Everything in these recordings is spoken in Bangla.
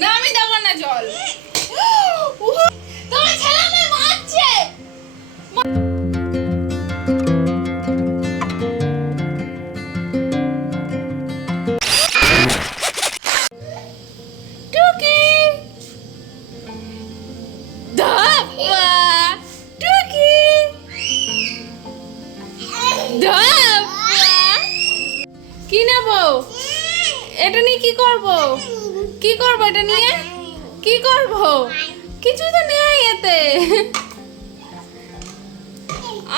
না, আমি দেবো না জল। তোমার ছেলে আমায় মারছে। কি নেব? এটা নিয়ে কি করব? কি করব এটা নিয়ে? কি করব? কিছু তো নেই এতে।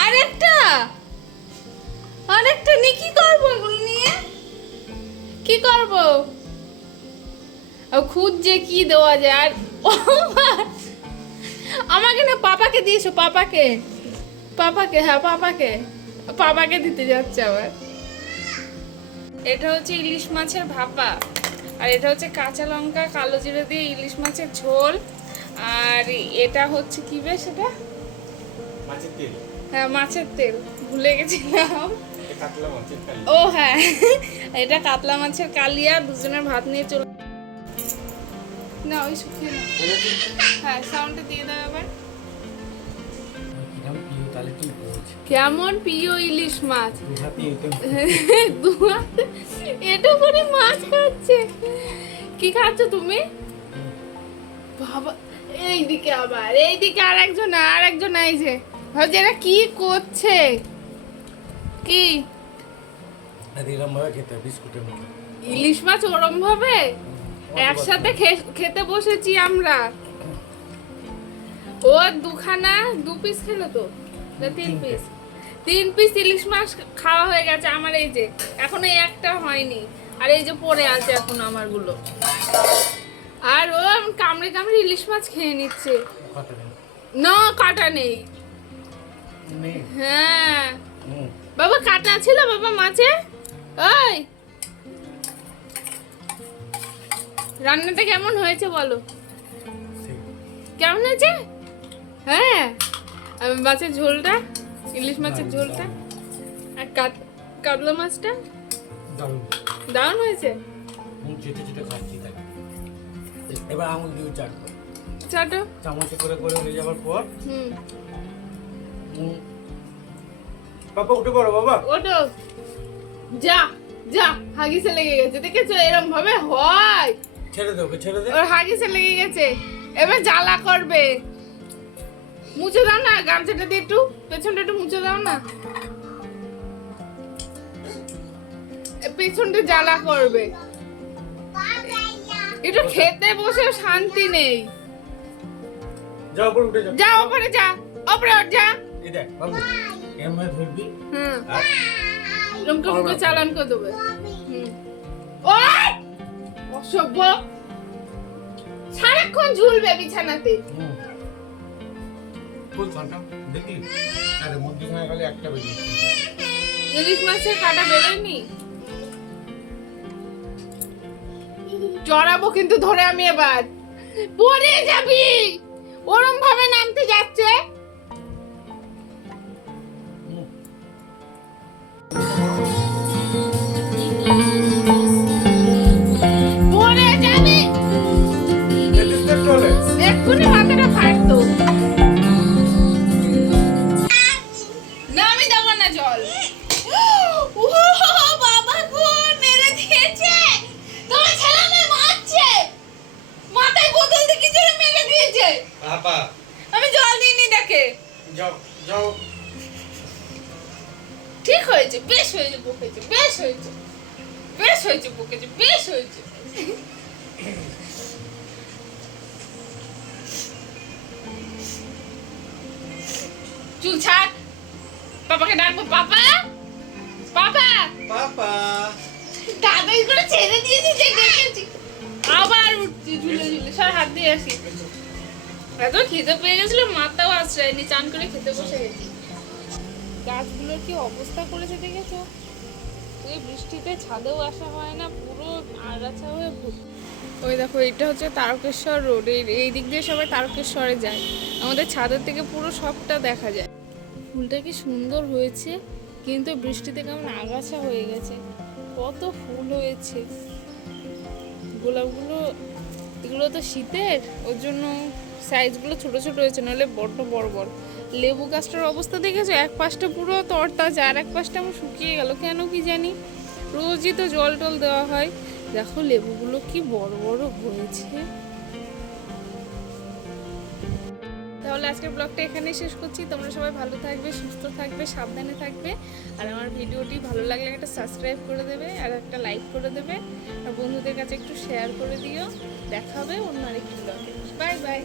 আরেকটা? আরেকটা নিয়ে কি করব এগুলো নিয়ে? কি করব? খুঁজছে কি দেওয়া যায়, আর আমাকে না পাপাকে দিয়েছ, পাপাকে। পাপাকে হ্যাঁ পাপাকে। পাপাকে দিতে যাচ্ছে আবার। এটা হচ্ছে ইলিশ মাছের ভাপা। আর এটা হচ্ছে কাঁচা লঙ্কা কালো জিরে দিয়ে ইলিশ মাছের ঝোল। আর এটা হচ্ছে কি বেশ এটা মাছের তেল। হ্যাঁ মাছের তেল। ভুলে গেছিলাম। কাতলা মাছের ও হ্যাঁ। এটা কাতলা মাছের কালিয়া দুজনের ভাত নিয়ে চলে না ওই শুকিয়ে না। হ্যাঁ সাউন্ডটা দিয়ে দাও এবার। কেমন প্রিয় ইলিশ মাছ? এটা করে মাছ খাচ্ছে। কি খাচ্ছ তুমি? বাবা এইদিকে আবার এইদিকে আর একজন আর একজন যে ভাবছি এরা কি করছে? কি? খেতে বিস্কুটের মতো। ইলিশ মাছ ওরম ভাবে? একসাথে খেতে বসেছি আমরা। ও দুখানা দু পিস খেলো তো? না তিন পিস তিন পিস ইলিশ মাছ খাওয়া হয়ে গেছে আমার এই যে এখন এই একটা হয়নি। আর এই যে পড়ে আছে এখন আমারগুলো। আর ও কামড়ে কামড়ে ইলিশ মাছ খেয়ে নিচ্ছে। না কাটা নেই। হ্যাঁ। বাবা কাটা ছিল বাবা মাছে? ওই। রান্নাটা কেমন হয়েছে বলো? কেমন হয়েছে? হ্যাঁ। মাছের ঝোলটা? ইলিশ মাছের ঝোলটা? আর কাত- কাতলা মাছটা? দারুণ। হয়েছে? চেটে চেটে খাচ্ছি তাই এবার আঙুল দিয়ে চাটবো চাটো? চামচে করে করে হয়ে যাওয়ার পর হুম। বাবা উঠে পড়ো বাবা। ওটো যা যা হাগিসে লেগে গেছে। দেখেছ? এরম ভাবে হয়। ছেড়ে দে ওকে ছেড়ে দে। ওর হাগিসে লেগে গেছে। এবার জ্বালা করবে। মুছে দাও না গামছাটা দিয়ে একটু পেছনটা একটু মুছে দাও না। পেছনটা জ্বালা করবে। একটু খেতে বসে শান্তি নেই। উপরে উঠে যা। ওপরে যা ওপরে ওঠ যা। এই দেখ বাবু এরম ধরবি হুম। রুমকে মুখে চালান করে দেবে। হুম। ওই! অসভ্য। সারাক্ষণ ঝুলবে বিছানাতে। দেখি আরে একটা ইলিশ মাছের কাটা বেরোয়নি? চড়াবো কিন্তু ধরে আমি এবার। পড়ে যাবি! ওরম ভাবে নামতে যাচ্ছে? বাবা আমি জল দিইনি দেখে। যাও যাও। ঠিক হয়েছে বেশ হয়েছে বকেছে বেশ হয়েছে। বেশ হয়েছে বকেছে বেশ হয়েছে। চুল ছাড়। পাপাকে ডাকবো পাপা। পাপা। পাপা। দাদাই করে ছেড়ে দিয়েছি যে দেখেছি। আবার উঠছি ঝুলে ঝুলে। সর হাত দিয়ে আসি। এত খিদে পেয়ে গেছিল, মাথাও আশ্রয়নি চান করে খেতে বসে গেছি। গাছগুলোর কি অবস্থা করেছে দেখেছ? এই বৃষ্টিতে ছাদেও আসা হয় না, পুরো আগাছা হয়ে। ওই দেখো এটা হচ্ছে তারকেশ্বর রোড এই দিক দিয়ে সবাই তারকেশ্বরে যায়। আমাদের ছাদের থেকে পুরো সবটা দেখা যায়। ফুলটা কি সুন্দর হয়েছে, কিন্তু বৃষ্টিতে কেমন আগাছা হয়ে গেছে। কত ফুল হয়েছে। গোলাপগুলো এগুলো তো শীতের, ওর জন্য সাইজগুলো ছোট ছোট হয়েছে, নাহলে বড্ড বড় বড় লেবু গাছটার অবস্থা দেখেছ? এক পাশটা পুরো তরতাজা, আর এক পাশটা আমার শুকিয়ে গেল। কেন কি জানি? রোজই তো জল টল দেওয়া হয়। দেখো লেবুগুলো কি বড় বড় হয়েছে। তাহলে আজকের ব্লগটা এখানেই শেষ করছি। তোমরা সবাই ভালো থাকবে, সুস্থ থাকবে, সাবধানে থাকবে। আর আমার ভিডিওটি ভালো লাগলে একটা সাবস্ক্রাইব করে দেবে আর একটা লাইক করে দেবে। আর বন্ধুদের কাছে একটু শেয়ার করে দিও। দেখা হবে অন্য আরেকটি ব্লগে বাই বাই